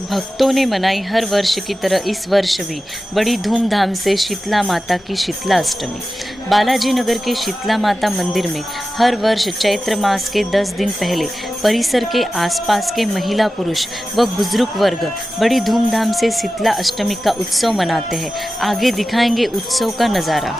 भक्तों ने मनाई हर वर्ष की तरह इस वर्ष भी बड़ी धूमधाम से शीतला माता की शीतला अष्टमी। बालाजी नगर के शीतला माता मंदिर में हर वर्ष चैत्र मास के 10 दिन पहले परिसर के आसपास के महिला पुरुष व बुजुर्ग वर्ग बड़ी धूमधाम से शीतला अष्टमी का उत्सव मनाते हैं। आगे दिखाएंगे उत्सव का नज़ारा।